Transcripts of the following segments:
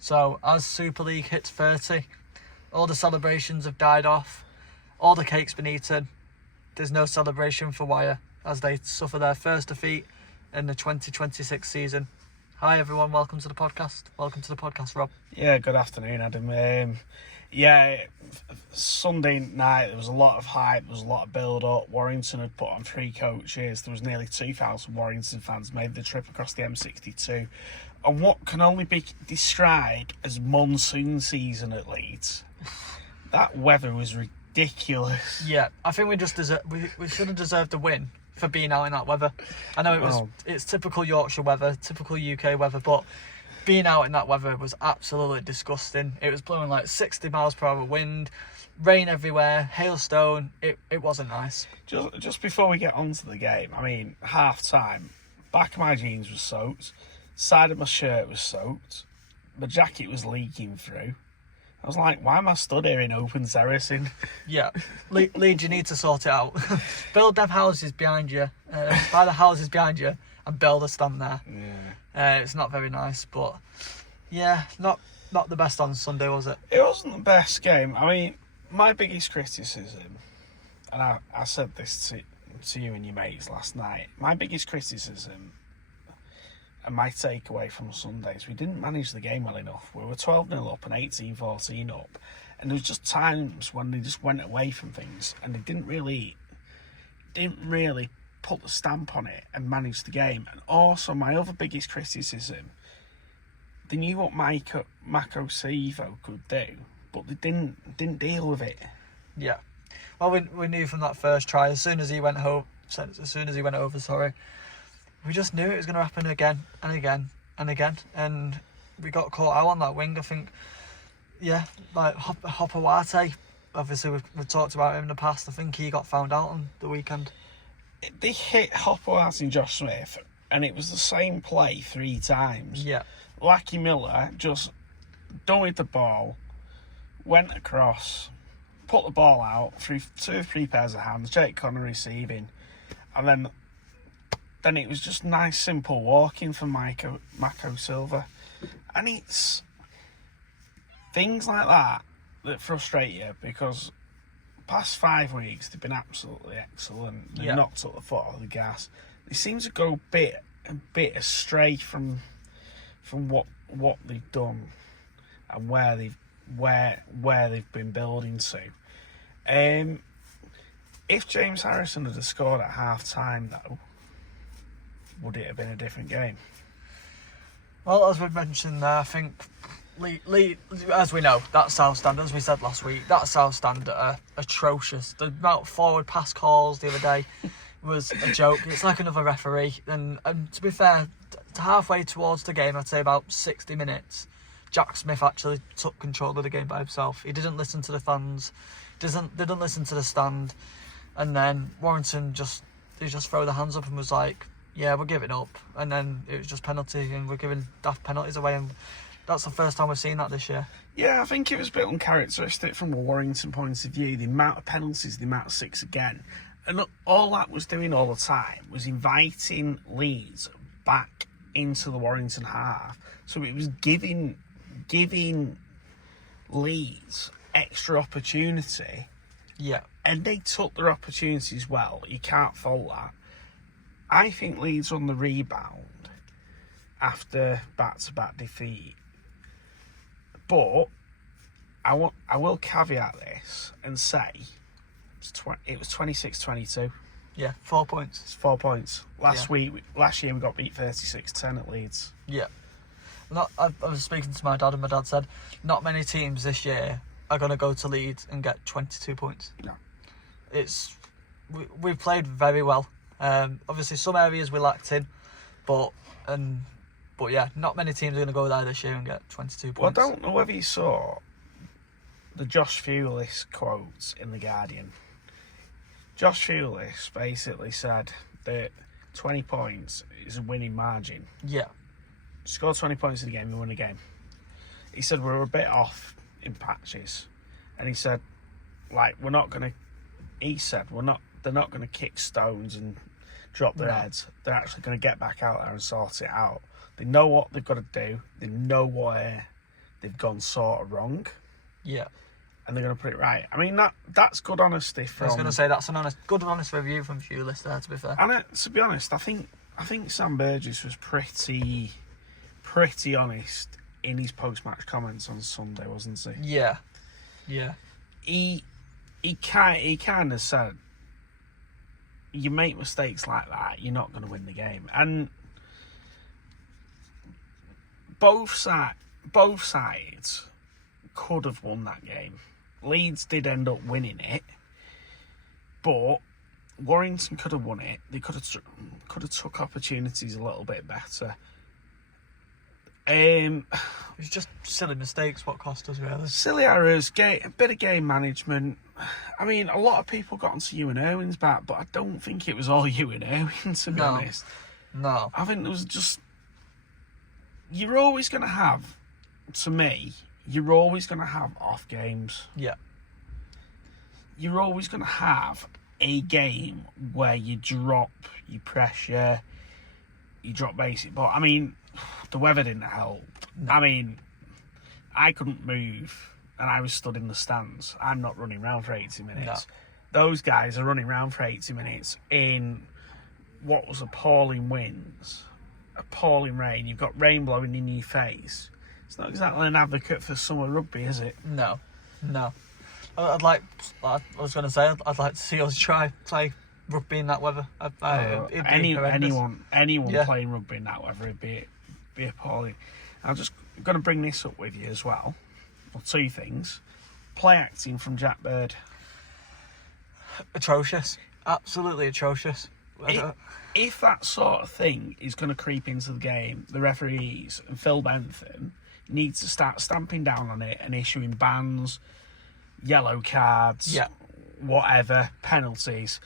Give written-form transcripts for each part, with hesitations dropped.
So, as Super League hits 30, all the celebrations have died off, all the cake's been eaten, there's no celebration for Wire as they suffer their first defeat in the 2026 season. Hi everyone, welcome to the podcast. Welcome to the podcast, Rob. Yeah, good afternoon, Adam. Sunday night there was a lot of hype, there was a lot of build-up. Warrington had put on 3 coaches. There was nearly 2,000 Warrington fans made the trip across the M62. And what can only be described as monsoon season at Leeds. That weather was ridiculous. Yeah, I think we should have deserved a win for being out in that weather. I know it's typical Yorkshire weather, typical UK weather, but being out in that weather was absolutely disgusting. It was blowing like 60 miles per hour wind, rain everywhere, hailstone. It wasn't nice. Just before we get on to the game, I mean, half time, back of my jeans was soaked, side of my shirt was soaked, my jacket was leaking through. I was like, why am I stood here in open terracing? Yeah, Leeds, you need to sort it out. Build them houses behind you, buy the houses behind you, and build a stand there. Yeah. It's not very nice, but yeah, not the best on Sunday, was it? It wasn't the best game. I mean, my biggest criticism, and I said this to you and your mates last night, my biggest criticism and my takeaway from Sunday is we didn't manage the game well enough. We were 12-0 up and 18-14 up, and there was just times when they just went away from things and they didn't really put the stamp on it and manage the game. And also, my other biggest criticism, they knew what Maika Sivo could do, but they didn't deal with it. Yeah. Well, we knew from that first try, as soon as he went over, we just knew it was going to happen again and again and again, and we got caught out on that wing. I think, yeah, like Hopawate, obviously we've talked about him in the past. I think he got found out on the weekend. They hit Hopawate and Josh Smith, and it was the same play 3 times. Yeah. Lackey Miller just dummied the ball, went across, put the ball out through 2 or 3 pairs of hands, Jake Connor receiving, and then it was just nice, simple walking for Mako Silva. And it's things like that frustrate you, because past 5 weeks they've been absolutely excellent. They've knocked up the foot off the gas. They seem to go a bit astray from what they've done and where they've been building to. If James Harrison had scored at half time though, would it have been a different game? Well, as we've mentioned there, I think Leigh, as we know, that South stand, as we said last week, that South stand are atrocious. The amount of forward pass calls the other day was a joke. It's like another referee. And to be fair, halfway towards the game, I'd say about 60 minutes, Jack Smith actually took control of the game by himself. He didn't listen to the fans, didn't listen to the stand, and then Warrington just threw their hands up and was like, yeah, we're giving up. And then it was just penalty, and we're giving daft penalties away, and that's the first time we've seen that this year. Yeah, I think it was a bit uncharacteristic from a Warrington point of view. The amount of penalties, the amount of 6 again. And all that was doing all the time was inviting Leeds back into the Warrington half. So it was giving Leeds extra opportunity. Yeah. And they took their opportunities well. You can't fault that. I think Leeds on the rebound after back-to-back defeat. But I will caveat this and say it was 26-22. Yeah, 4 points. It's 4 points. Last year we got beat 36-10 at Leeds. Yeah. I was speaking to my dad, and my dad said not many teams this year are going to go to Leeds and get 22 points. No. We've played very well. Obviously, some areas we lacked in, but yeah, not many teams are going to go there this year and get 22 points. Well, I don't know whether you saw the Josh Fulis quotes in The Guardian. Josh Fulis basically said that 20 points is a winning margin. Yeah. Score 20 points in the game, you win a game. He said we're a bit off in patches, and he said, they're not going to kick stones and drop their heads. They're actually going to get back out there and sort it out. They know what they've got to do. They know where they've gone sort of wrong, Yeah. and they're going to put it right. I mean, that's good honesty from... I was going to say that's an good and honest review from Shoeless there, to be fair. And to be honest, I think Sam Burgess was pretty honest in his post-match comments on Sunday, wasn't he? Yeah. Yeah. He kind of said, you make mistakes like that, you're not going to win the game. And both sides could have won that game. Leeds did end up winning it, but Warrington could have won it. They could have took opportunities a little bit better. It was just silly mistakes what cost us, really. Silly errors, a bit of game management. I mean, a lot of people got onto Ewan Irwin's back, but I don't think it was all Ewan Irwin, to be honest. No. I think there was just... You're always going to have, to me, you're always going to have off games. Yeah. You're always going to have a game where you drop your pressure, you drop basic. But, I mean, the weather didn't help. No. I mean, I couldn't move, and I was stood in the stands. I'm not running around for 80 minutes. No. Those guys are running around for 80 minutes in what was appalling winds, appalling rain. You've got rain blowing in your face. It's not exactly an advocate for summer rugby, is it? No. I'd like to see us play rugby in that weather. Anyone Yeah. playing rugby in that weather would be appalling. I'm just going to bring this up with you as well. Well, two things. Play acting from Jack Bird. Atrocious. Absolutely atrocious. If that sort of thing is going to creep into the game, the referees and Phil Bentham needs to start stamping down on it and issuing bans, yellow cards, whatever, penalties.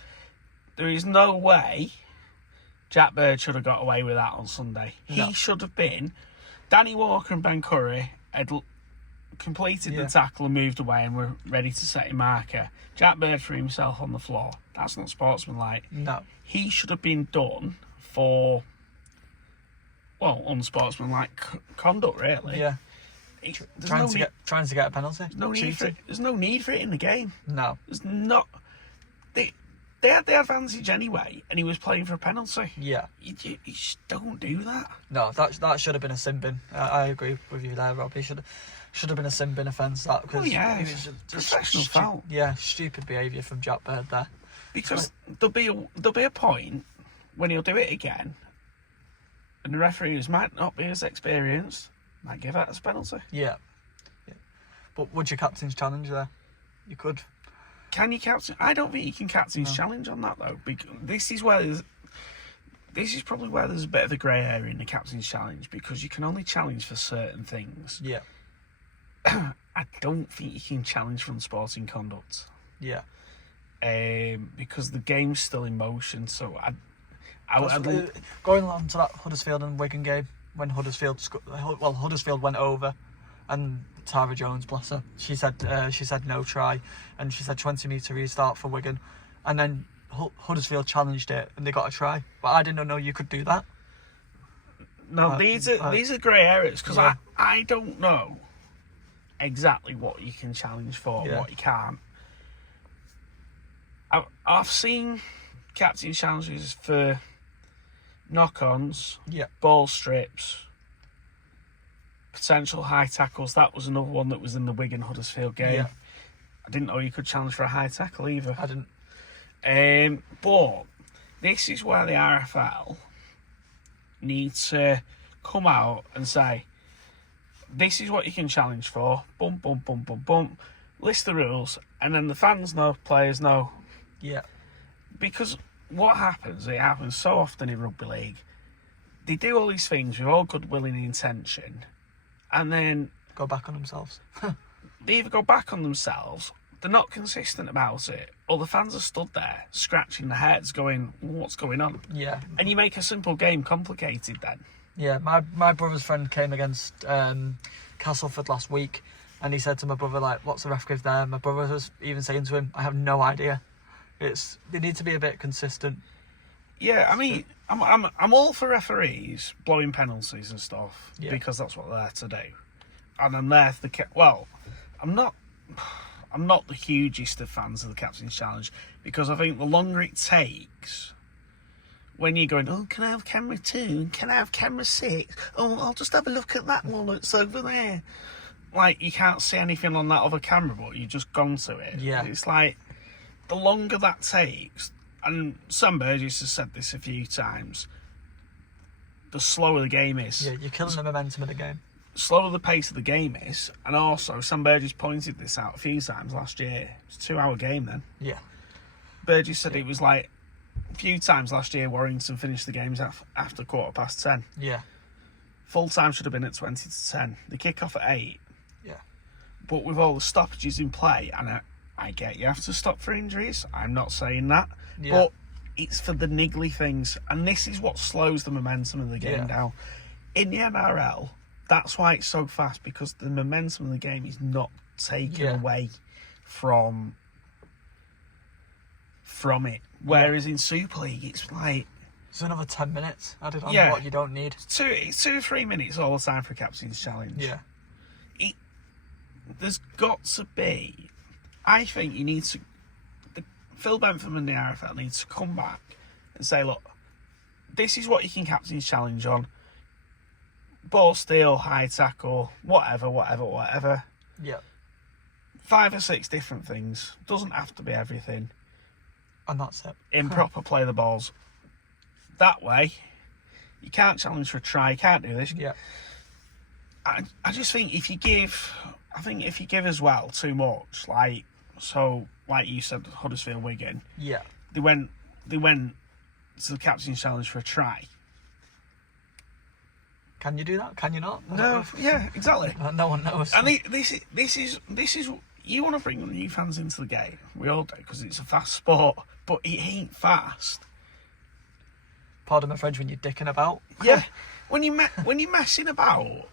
There is no way Jack Bird should have got away with that on Sunday. No. He should have been. Danny Walker and Ben Curry had completed the tackle and moved away and were ready to set a marker. Jack Bird threw himself on the floor. That's not sportsmanlike. No. He should have been done for, well, unsportsmanlike conduct, really. Yeah. Trying to get a penalty. There's no need for it in the game. No. There's not. They had the advantage anyway, and he was playing for a penalty. Yeah. You just don't do that. No, that should have been a sin bin. I agree with you there, Rob. He should have been a sin bin offence. That because it was professional foul. Yeah, stupid behaviour from Jack Bird there. Because there'll be a point when he'll do it again, and the referees might not be as experienced, might give out as a penalty. Yeah. But would your captain's challenge there? You could. Can you captain? I don't think you can captain's challenge on that though. Because this is probably where there's a bit of a grey area in the captain's challenge, because you can only challenge for certain things. Yeah. I don't think you can challenge from sporting conduct. Yeah. Because the game's still in motion. So going on to that Huddersfield and Wigan game, when Huddersfield went over, and Tara Jones, bless her, she said no try, and she said 20-metre restart for Wigan, and then Huddersfield challenged it and they got a try. But I didn't know you could do that. No, these are grey areas, because I don't know exactly what you can challenge for, what you can't. I've seen captain challenges for knock-ons, ball strips, potential high tackles. That was another one that was in the Wigan Huddersfield game. Yeah. I didn't know you could challenge for a high tackle either. I didn't. But this is where the RFL needs to come out and say, this is what you can challenge for. Bum, bum, bum, bum, bum. List the rules, and then the fans know, players know. Yeah. Because what happens, it happens so often in rugby league, they do all these things with all goodwill and intention, and then go back on themselves. They either go back on themselves, they're not consistent about it, or the fans are stood there scratching their heads going, what's going on? Yeah. And you make a simple game complicated then. Yeah, my brother's friend came against Castleford last week, and he said to my brother, like, what's the ref give there? My brother was even saying to him, I have no idea. They need to be a bit consistent. Yeah, I mean, I'm all for referees blowing penalties and stuff, because that's what they're there to do. and I'm there for the I'm not the hugest of fans of the Captain's Challenge, because I think the longer it takes, when you're going, oh, can I have camera 2? Can I have camera 6? Oh, I'll just have a look at that one that's over there. Like, you can't see anything on that other camera, but you've just gone to it. Yeah. It's like, the longer that takes, and Sam Burgess has said this a few times, the slower the game is. Yeah, you're killing the momentum of the game. Slower the pace of the game is, and also Sam Burgess pointed this out a few times last year. It's a 2-hour game then. Yeah. Burgess said it was like a few times last year Warrington finished the games after 10:15. Yeah. Full time should have been at 20 to 10. They kick off at 8. Yeah. But with all the stoppages in play, and I get you have to stop for injuries. I'm not saying that. Yeah. But it's for the niggly things, and this is what slows the momentum of the game down. In the NRL, that's why it's so fast, because the momentum of the game is not taken away from it. Whereas in Super League, it's like... It's another 10 minutes added on what you don't need. It's 2 or 3 minutes all the time for a Captain's Challenge. Yeah. There's got to be... I think you need to... Phil Bentham and the RFL needs to come back and say, look, this is what you can Captain's Challenge on. Ball steal, high tackle, whatever. Yeah. 5 or 6 different things. Doesn't have to be everything. And that's it. Improper play the balls. That way, you can't challenge for a try, you can't do this. Yeah. I just think if you give as well too much, like you said, Huddersfield Wigan, they went to the Captain's Challenge for a try. Can you do that? Can you not? No, yeah, exactly. No one knows. And this is you want to bring new fans into the game. We all do, because it's a fast sport, but it ain't fast. Pardon my French, when you're dicking about. Yeah, when you're messing about,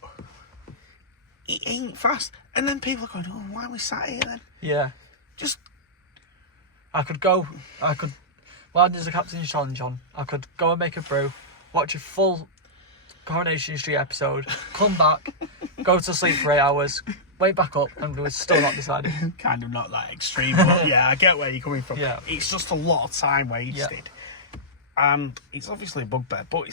it ain't fast. And then people are going, oh, why are we sat here then? Yeah. While there's a Captain's Challenge on, I could go and make a brew, watch a full Coronation Street episode, come back, go to sleep for 8 hours, wake back up, and we're still not decided. Kind of not that extreme, but yeah, I get where you're coming from. Yeah. It's just a lot of time wasted. And it's obviously a bugbear, but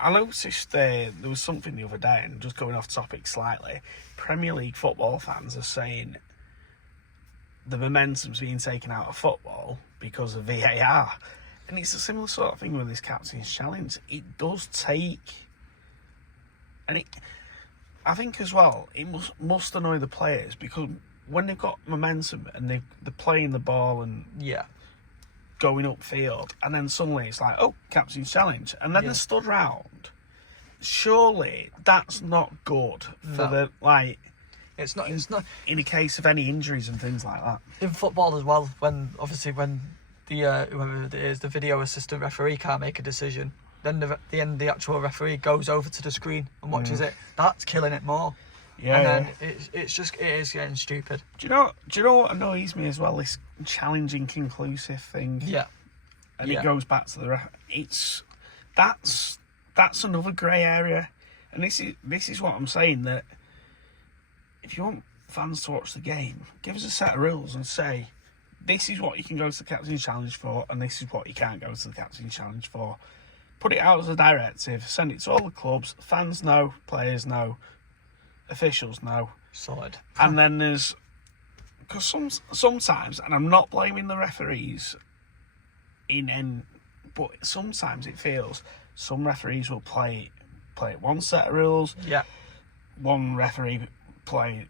I noticed there was something the other day, and just going off topic slightly, Premier League football fans are saying the momentum's being taken out of football because of VAR. And it's a similar sort of thing with this Captain's Challenge. It does take... And I think as well, it must annoy the players, because when they've got momentum and they're playing the ball and going upfield, and then suddenly it's like, oh, Captain's Challenge, and then they're stood round. Surely that's not good for the It's not. In a case of any injuries and things like that. In football as well, when the whoever it is, the video assistant referee can't make a decision, then the actual referee goes over to the screen and watches it. That's killing it more. Yeah. And then it is getting stupid. Do you know what annoys me as well? This challenging conclusive thing. Yeah. And it goes back to the that's another grey area. And this is what I'm saying, that if you want fans to watch the game, give us a set of rules and say, this is what you can go to the Captain's Challenge for, and this is what you can't go to the Captain's Challenge for. Put it out as a directive, send it to all the clubs, fans know, players know, officials know. Solid. And then there's... Because sometimes, and I'm not blaming the referees, but sometimes it feels some referees will play one set of rules. Yeah. One referee...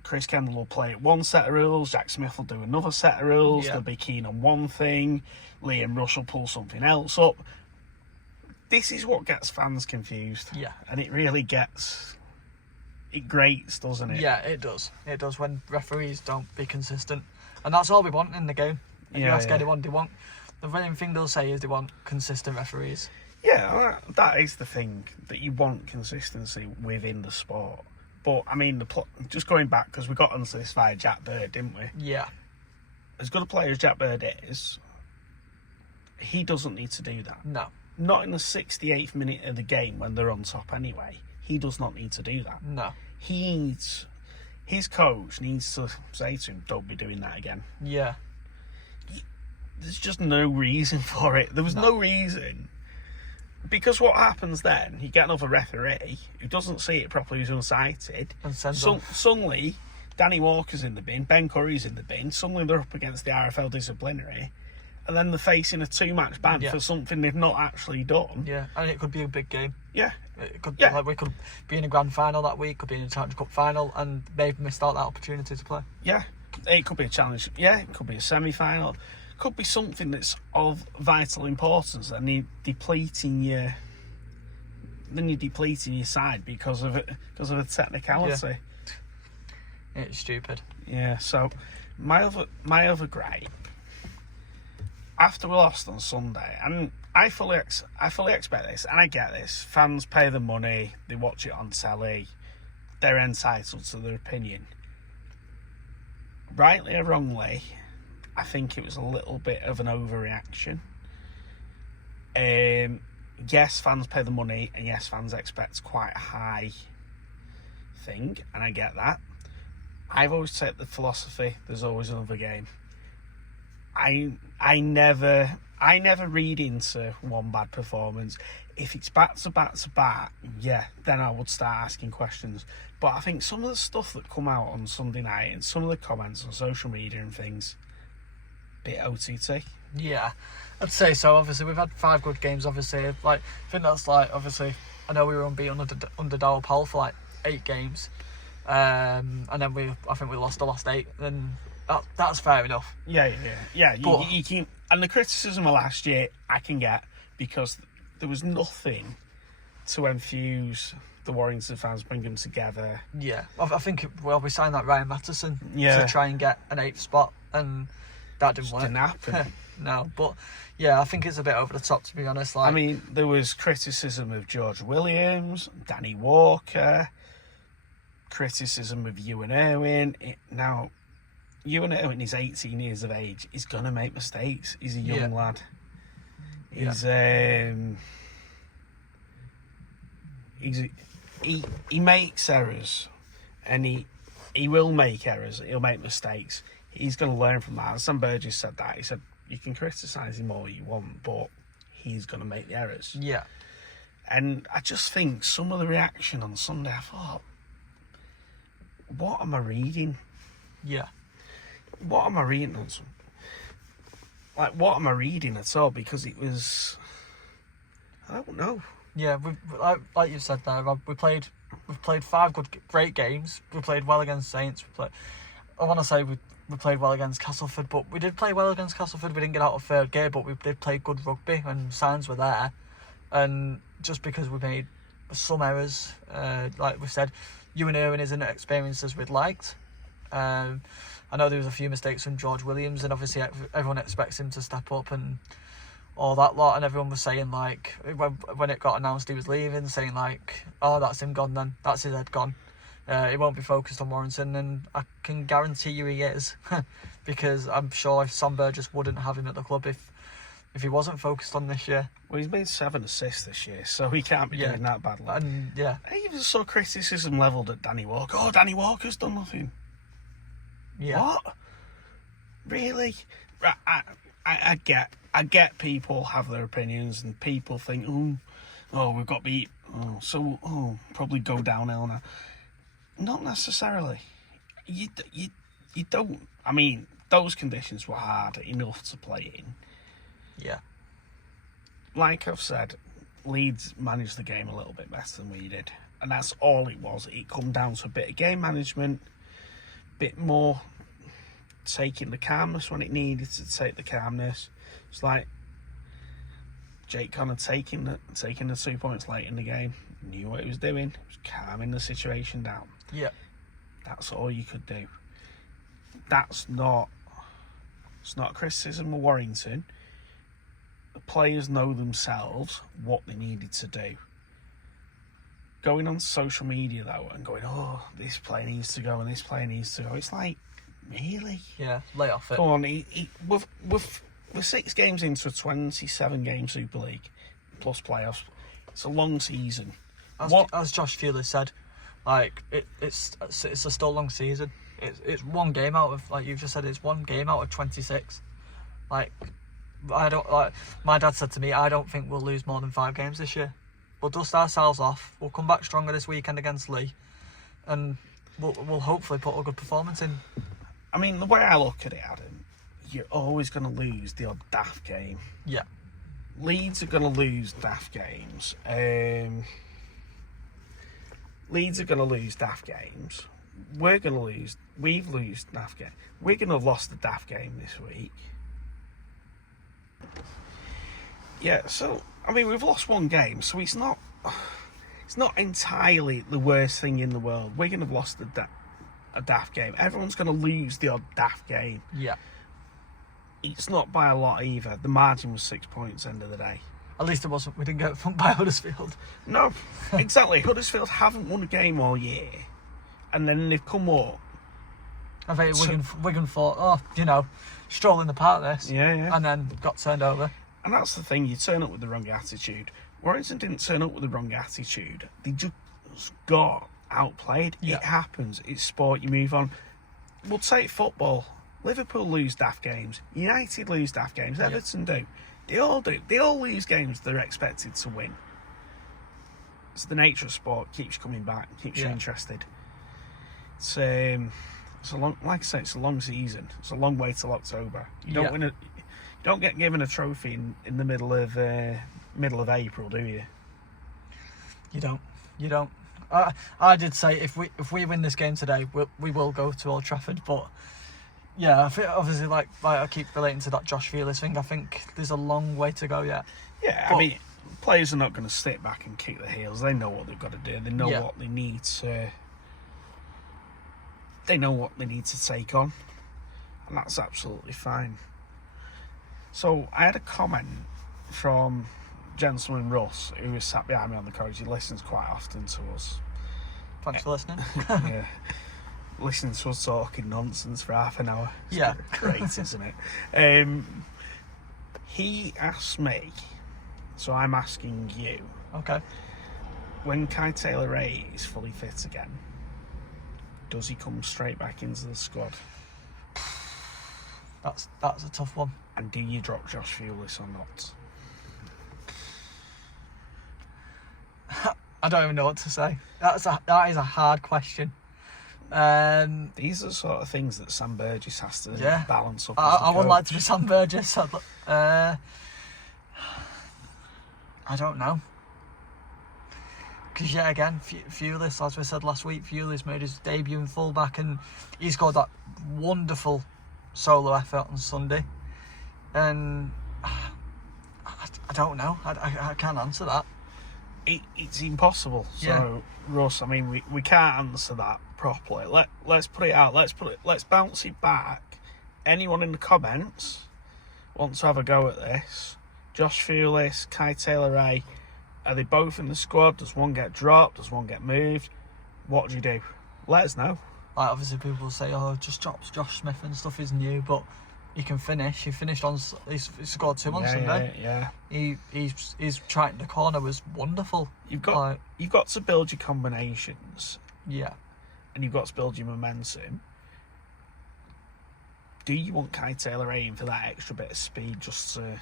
Chris Kendall will play one set of rules, Jack Smith will do another set of rules, they'll be keen on one thing, Leigh and Rush will pull something else up. This is what gets fans confused. Yeah. And it really it grates, doesn't it? Yeah, it does. It does when referees don't be consistent. And that's all we want in the game. If you ask anyone, the main thing they'll say is they want consistent referees. Yeah, that is the thing, that you want consistency within the sport. But, I mean, just going back, because we got onto this via Jack Bird, didn't we? Yeah. As good a player as Jack Bird is, he doesn't need to do that. No. Not in the 68th minute of the game when they're on top anyway. He does not need to do that. No. He needs... his coach needs to say to him, don't be doing that again. Yeah. There's just no reason for it. There was no reason. Because what happens then, you get another referee who doesn't see it properly, who's unsighted. And sends off. Suddenly, Danny Walker's in the bin, Ben Curry's in the bin. Suddenly they're up against the RFL disciplinary. And then they're facing a 2-match ban for something they've not actually done. Yeah, and it could be a big game. Yeah. It could, like, we could be in a grand final that week, could be in a Challenge Cup final, and they've missed out that opportunity to play. Yeah, it could be a challenge. Yeah, it could be a semi-final. Could be something that's of vital importance, and you're depleting your side because of a technicality. Yeah. It's stupid. Yeah. So my other gripe, after we lost on Sunday, and I fully expect this, and I get this. Fans pay the money, they watch it on telly, they're entitled to their opinion. Rightly or wrongly, I think it was a little bit of an overreaction. Yes, fans pay the money, and yes, fans expect quite a high thing, and I get that. I've always taken the philosophy, there's always another game. I never read into one bad performance. If it's back to back, yeah, then I would start asking questions. But I think some of the stuff that come out on Sunday night and some of the comments on social media and things, bit OTT. Yeah, I'd say so. Obviously, we've had 5 good games. Obviously, like, I think that's like, obviously, I know we were unbeaten under Darrell Powell for like 8 games, and then I think we lost the last 8. Then that's fair enough. Yeah. You can, and the criticism of last year I can get, because there was nothing to infuse the Warrington fans, bring them together. Yeah, I think we signed that Ryan Matteson to try and get an 8th spot, and that didn't work. Didn't happen. No, but yeah, I think it's a bit over the top, to be honest. Like, I mean, there was criticism of George Williams, Danny Walker, criticism of Ewan Irwin. Now, Ewan Irwin is 18 years of age. He's going to make mistakes. He's a young lad. He makes errors, and he will make errors. He'll make mistakes. He's going to learn from that. Sam Burgess said that. He said, you can criticise him all you want, but he's going to make the errors. Yeah. And I just think some of the reaction on Sunday, I thought, what am I reading? Yeah. What am I reading on Sunday? Like, what am I reading at all? Because it was, I don't know. Yeah, like you said there, we've played 5 great games. We played well against Saints. I want to say we played well against Castleford, but we did play well against Castleford. We didn't get out of third gear, but we did play good rugby, and signs were there. And just because we made some errors, like we said, Ewan Irwin isn't as experienced as we'd liked. I know there was a few mistakes from George Williams, and obviously everyone expects him to step up and all that lot, and everyone was saying, like, when it got announced he was leaving, saying like, oh, that's him gone then, that's his head gone. He won't be focused on Warrington, and I can guarantee you he is, because I'm sure Sam Burgess wouldn't have him at the club if he wasn't focused on this year. Well, he's made 7 assists this year, so he can't be doing that badly. And yeah, I even saw criticism levelled at Danny Walker. Oh, Danny Walker's done nothing. Yeah. What? Really? I get people have their opinions, and people think, oh, we've got beat. Probably go downhill now. Not necessarily. You don't. I mean, those conditions were hard enough to play in. Yeah. Like I've said, Leeds managed the game a little bit better than we did, and that's all it was. It come down to a bit of game management, bit more taking the calmness when it needed to take the calmness. It's like Jake Connor taking the 2 points late in the game, knew what he was doing, he was calming the situation down. Yeah. That's all you could do. It's not a criticism of Warrington. The players know themselves what they needed to do. Going on social media though and going, oh, this player needs to go and this player needs to go, it's like, really? Yeah, lay off it. Come on, we're 6 games into a 27-game Super League plus playoffs. It's a long season. As Josh Fuller said, Like it's a still long season. It's one game out of, like you've just said, it's one game out of 26. Like I don't like. My dad said to me, I don't think we'll lose more than 5 games this year. We'll dust ourselves off. We'll come back stronger this weekend against Leigh, and we'll hopefully put a good performance in. I mean, the way I look at it, Adam, you're always going to lose the odd daft game. Yeah. Leeds are going to lose daft games. Leeds are going to lose daft games. We're going to lose. We've lost daft game. We're going to have lost the daft game this week. Yeah. So I mean, we've lost one game, so it's not entirely the worst thing in the world. We're going to have lost a daft game. Everyone's going to lose the odd daft game. Yeah. It's not by a lot either. The margin was 6 points end of the day. At least it wasn't. We didn't get thumped by Huddersfield. No, exactly. Huddersfield haven't won a game all year, and then they've come up. I think Wigan thought, stroll in the park this. Yeah. And then got turned over. And that's the thing, you turn up with the wrong attitude. Warrington didn't turn up with the wrong attitude. They just got outplayed. Yeah. It happens. It's sport, you move on. We'll take football. Liverpool lose daft games. United lose daft games. Everton do. They all do. They all lose games they're expected to win. It's the nature of sport. Keeps you coming back. Keeps you interested. It's a long, like I say, it's a long season. It's a long way till October. You don't win you don't get given a trophy in the middle of April, do you? You don't. I did say if we win this game today, we will go to Old Trafford. But yeah, I think obviously like I keep relating to that Josh Felix thing. I think there's a long way to go yet. Yeah, I mean, players are not going to sit back and kick their heels. They know what they've got to do. They know what they need to. They know what they need to take on, and that's absolutely fine. So I had a comment from gentleman Russ, who was sat behind me on the coach. He listens quite often to us. Thanks for listening. Yeah, listening to us talking nonsense for half an hour. It's great, isn't it? He asked me, so I'm asking you. Okay. When Kai Taylor-Ray is fully fit again, does he come straight back into the squad? That's a tough one. And do you drop Josh Felix or not? I don't even know what to say. That is a hard question. These are the sort of things that Sam Burgess has to balance up. I would like to be Sam Burgess. I don't know. Because again, Fulis, as we said last week, Fulis made his debut in fullback and he scored that wonderful solo effort on Sunday. And I don't know. I can't answer that. It's impossible. So Russ, I mean, we can't answer that properly. Let's put it out. Let's bounce it back. Anyone in the comments wants to have a go at this? Josh Fulis, Kai Taylor-Ray, are they both in the squad? Does one get dropped? Does one get moved? What do you do? Let us know. Like obviously people will say, just drops Josh Smith and stuff is new, but he can finish. He finished on. He scored 2 on Sunday. Yeah. He's trying the corner was wonderful. You've got to build your combinations. Yeah. And you've got to build your momentum. Do you want Kai Taylor-Ray in for that extra bit of speed? Just to...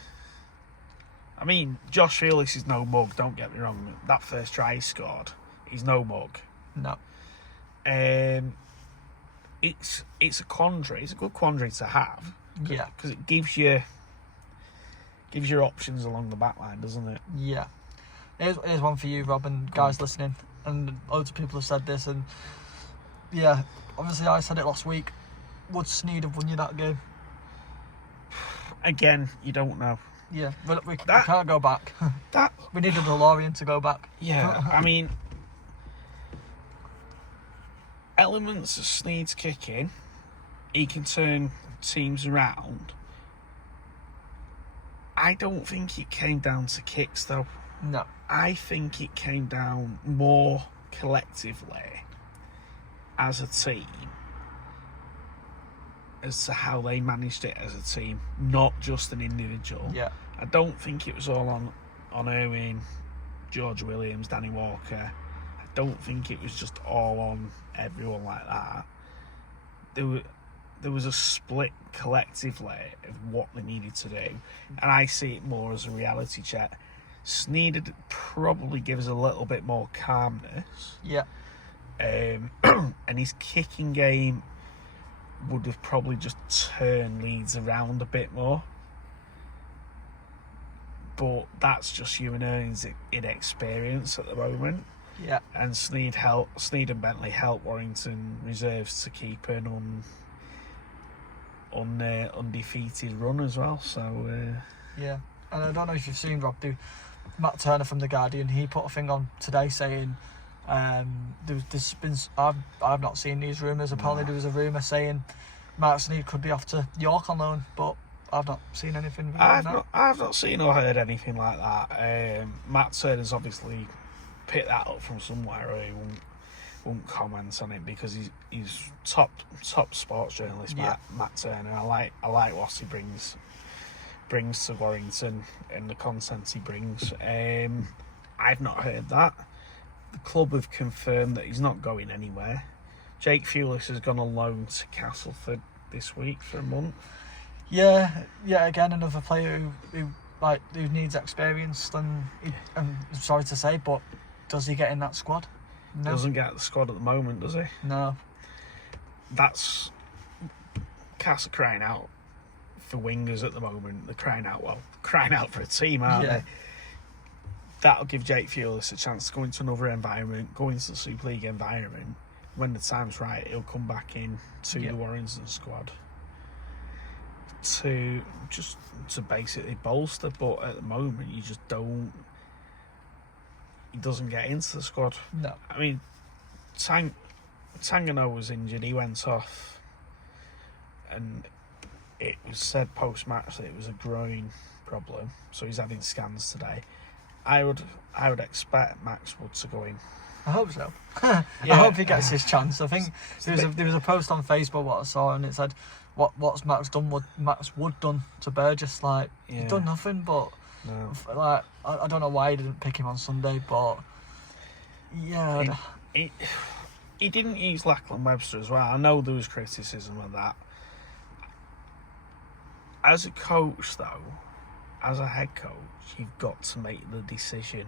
I mean, Josh Felix is no mug. Don't get me wrong. That first try he scored, he's no mug. No. It's a quandary. It's a good quandary to have. Yeah. Because it gives you options along the back line, doesn't it? Yeah. Here's one for you, Rob, and guys listening. And loads of people have said this, and yeah, obviously I said it last week. Would Sneed have won you that game? Again, you don't know. Yeah, we can't go back. We need a DeLorean to go back. Yeah, I mean, elements of Sneed's kicking, he can turn teams around. I don't think it came down to kicks, though. No. I think it came down more collectively as a team as to how they managed it as a team, not just an individual. Yeah. I don't think it was all on Irwin, George Williams, Danny Walker. I don't think it was just all on everyone like that. There was a split collectively of what they needed to do, and I see it more as a reality check. Sneed probably gives a little bit more calmness. Yeah. And his kicking game would have probably just turned Leeds around a bit more. But that's just Ewan Irwin's inexperience at the moment. Yeah. And Sneed and Bentley helped Warrington reserves to keep an undefeated run as well. So yeah. And I don't know if you've seen, Rob, Matt Turner from The Guardian, he put a thing on today saying there's been, I've not seen these rumours. Apparently there was a rumour saying Mark Sneed could be off to York on loan, but I've not seen anything. I've not seen or heard anything like that. Matt Turner's obviously picked that up from somewhere, or he won't comment on it because he's top sports journalist. Yeah. Matt Turner. I like what he brings to Warrington and the content he brings. I've not heard that. The club have confirmed that he's not going anywhere. Jake Fulis has gone on loan to Castleford this week for a month. Yeah, again, another player who needs experience. And I'm sorry to say, but does he get in that squad? No. Doesn't get the squad at the moment, does he? No. That's Casa crying out for wingers at the moment. They're crying out for a team, aren't they? That'll give Jake Fulis a chance to go into another environment, go into the Super League environment. When the time's right, he'll come back in to the Warrington squad to basically bolster. But at the moment, you just don't. He doesn't get into the squad. No. I mean, Tangano was injured. He went off, and it was said post-match that it was a groin problem. So he's having scans today. I would expect Max Wood to go in. I hope so. I hope he gets his chance. I think there was a post on Facebook what I saw, and it said, "What's Max Wood done to Burgess? Like he's done nothing, but no. Like I don't know why he didn't pick him on Sunday, but yeah." He didn't use Lachlan Webster as well. I know there was criticism of that. As a coach, though, as a head coach, you've got to make the decision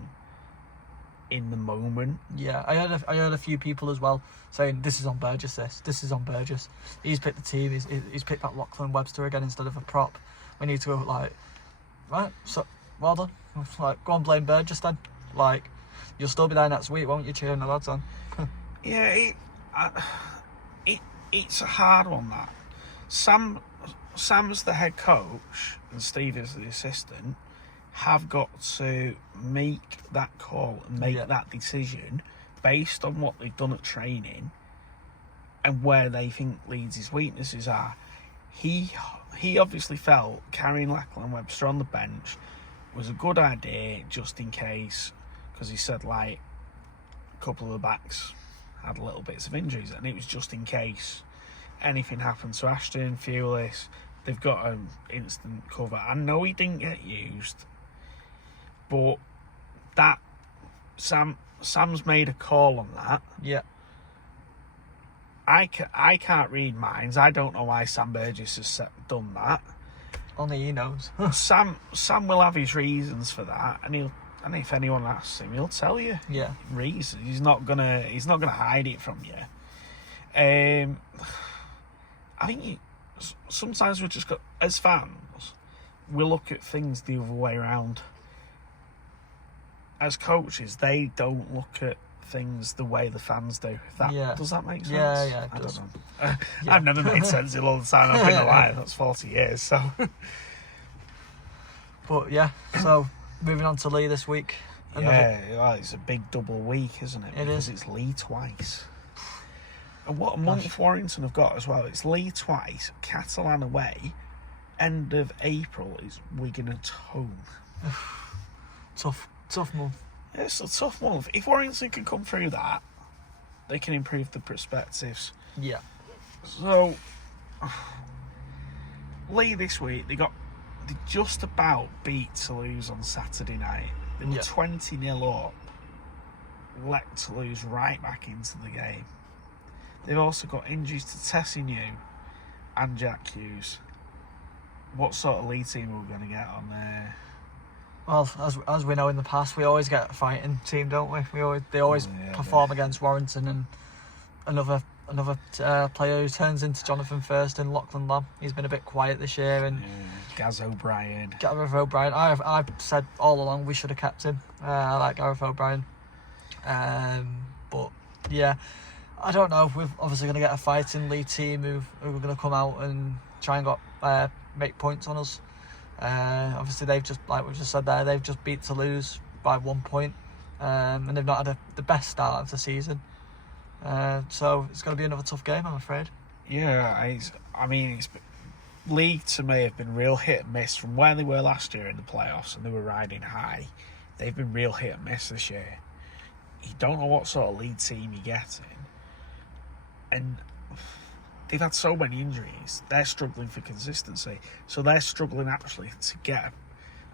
in the moment. Yeah, I heard a few people as well saying this is on Burgess. This is on Burgess. He's picked the team. He's picked that Lachlan Webster again instead of a prop. We need to go right. So well done. Go on, blame Burgess then. You'll still be there next week, won't you? Cheering the lads on. Yeah, it's a hard one. That Sam's the head coach and Steve is the assistant. Have got to make that call and make that decision based on what they've done at training and where they think Leeds' weaknesses are. He obviously felt carrying Lachlan Webster on the bench was a good idea just in case, because he said a couple of the backs had little bits of injuries, and it was just in case anything happened to Ashton, Fulis. They've got an instant cover. I know he didn't get used, but that Sam's made a call on that. Yeah. I can't read minds. I don't know why Sam Burgess has done that. Only he knows. Sam will have his reasons for that, and if anyone asks him, he'll tell you. Yeah. Reasons. He's not gonna hide it from you. I think sometimes we just got, as fans, we look at things the other way around. As coaches, they don't look at things the way the fans do. Does that make sense? Yeah, I does. don't know. I've never made sense in all the time I've been alive. That's 40 years. So, but yeah. So moving on to Leigh this week. It's a big double week, isn't it? Because it's Leigh twice. And what a month Warrington have got as well. It's Leigh twice, Catalan away. End of April is Wigan at home. Tough month. It's a tough month. If Warrington can come through that, they can improve the perspectives. Yeah. So, Leigh this week, they just about beat Toulouse on Saturday night. They were 20-0 up. let Toulouse right back into the game. They've also got injuries to Tessinu and Jack Hughes. What sort of Leigh team are we going to get on there? Well, as we know in the past, we always get a fighting team, don't we? They always perform against Warrington and another player who turns into Jonathan First and Lachlan Lamb. He's been a bit quiet this year, and Gaz O'Brien. Gareth O'Brien. I've said all along we should have kept him. I like Gareth O'Brien, but yeah, I don't know. We're obviously going to get a fighting Leigh team who are going to come out and try and make points on us. Obviously, they've just, like we just said there, they've just beat Toulouse by 1 point, and they've not had the best start of the season. So it's going to be another tough game, I'm afraid. Yeah, Leigh to me have been real hit and miss from where they were last year in the playoffs, and they were riding high. They've been real hit and miss this year. You don't know what sort of Leigh team you're getting, and they've had so many injuries. They're struggling for consistency, so they're struggling actually to get.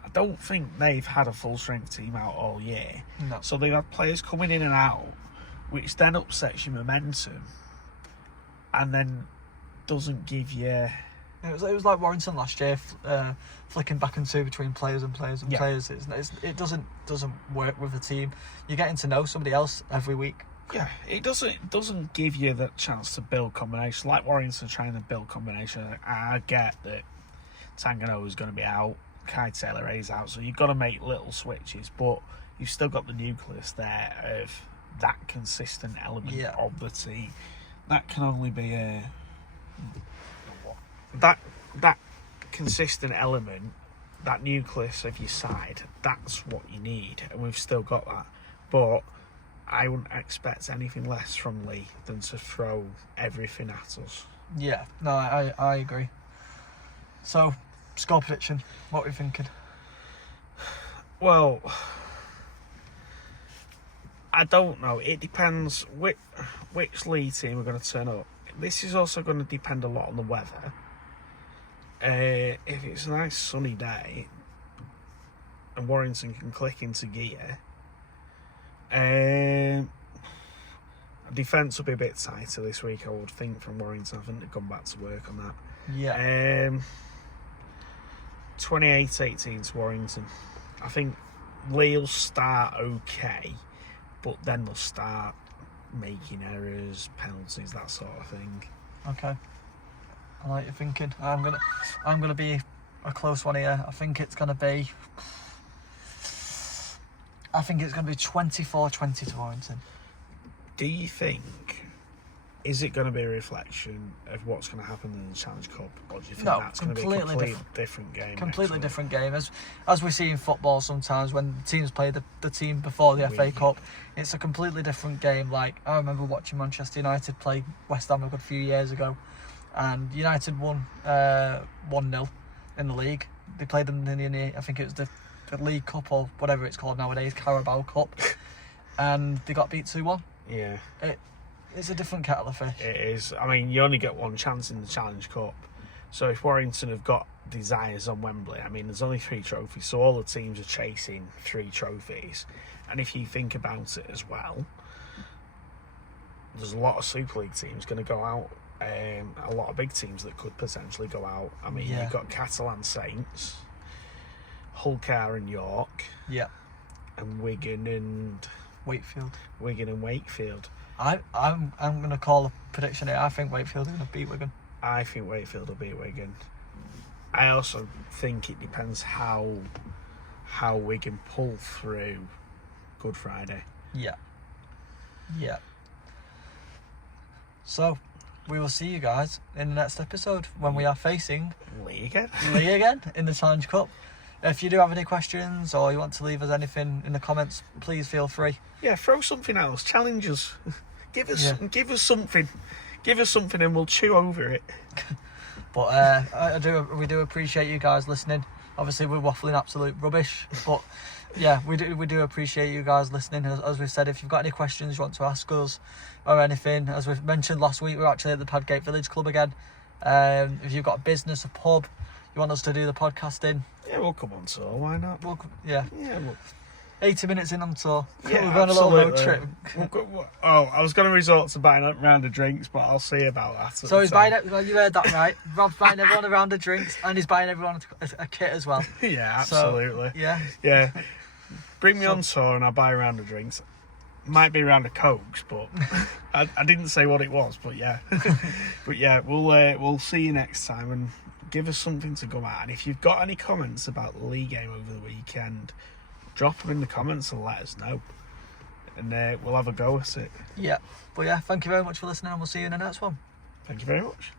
I don't think they've had a full strength team out all year. No. So they've had players coming in and out, which then upsets your momentum, and then doesn't give you. It was like Warrington last year, flicking back and to between players and players. It doesn't work with the team. You're getting to know somebody else every week. Yeah, it doesn't give you that chance to build combination. Like Warrington trying to build combination. I get that Tangano is going to be out, Kai Taylor is out, so you've got to make little switches, but you've still got the nucleus there of that consistent element of the team. That can only be that consistent element, that nucleus of your side. That's what you need, and we've still got that. But I wouldn't expect anything less from Leigh than to throw everything at us. Yeah, no, I agree. So, score prediction. What are we thinking? Well, I don't know. It depends which Leigh team are going to turn up. This is also going to depend a lot on the weather. If it's a nice sunny day and Warrington can click into gear, defence will be a bit tighter this week, I would think, from Warrington. I think they've gone back to work on that. Yeah. 28-18 to Warrington. I think Leigh will start okay, but then they'll start making errors, penalties, that sort of thing. Okay. I like your thinking. I'm gonna be a close one here. I think it's gonna be 24-20 to Warrington. Do you think, is it going to be a reflection of what's going to happen in the Challenge Cup, or do you think that's going to be a completely different game? Completely different game. As we see in football sometimes, when teams play the team before the FA Cup, it's a completely different game. Like, I remember watching Manchester United play West Ham a good few years ago, and United won 1-0 in the league. They played them in the, I think it was the League Cup or whatever it's called nowadays, Carabao Cup, and they got beat 2-1. Yeah. It's a different kettle of fish. It is. I mean, you only get one chance in the Challenge Cup. So if Warrington have got desires on Wembley, I mean, there's only 3 trophies, so all the teams are chasing 3 trophies. And if you think about it as well, there's a lot of Super League teams going to go out. A lot of big teams that could potentially go out. I mean, you've got Catalan Saints, Hull-Car and York. Yeah. And Wigan and Wakefield. I'm going to call a prediction here. I think Wakefield are going to beat Wigan. I think Wakefield will beat Wigan. I also think it depends how Wigan pull through Good Friday. Yeah. So, we will see you guys in the next episode when we are facing Leigh again in the Challenge Cup. If you do have any questions or you want to leave us anything in the comments, please feel free. Yeah, throw something else. Challenge us. Give us something. Give us something and we'll chew over it. But we do appreciate you guys listening. Obviously, we're waffling absolute rubbish, but yeah, we do appreciate you guys listening. As we've said, if you've got any questions you want to ask us or anything, as we've mentioned last week, we're actually at the Padgate Village Club again. If you've got a business, a pub, you want us to do the podcast in, yeah, we'll come on tour. Why not? 80 minutes in on tour. Yeah, We're on a little road absolutely. trip. I was going to resort to buying a round of drinks, but I'll see about that. So he's buying. Well, you heard that right. Rob's buying everyone a round of drinks, and he's buying everyone a kit as well. Yeah, absolutely. So, yeah. Yeah. Bring me on tour and I'll buy a round of drinks. Might be a round of Cokes, but I didn't say what it was, but yeah. But yeah, we'll see you next time and give us something to go at. And if you've got any comments about the Leigh game over the weekend, drop them in the comments and let us know. And we'll have a go at it. Yeah. But yeah, thank you very much for listening, and we'll see you in the next one. Thank you very much.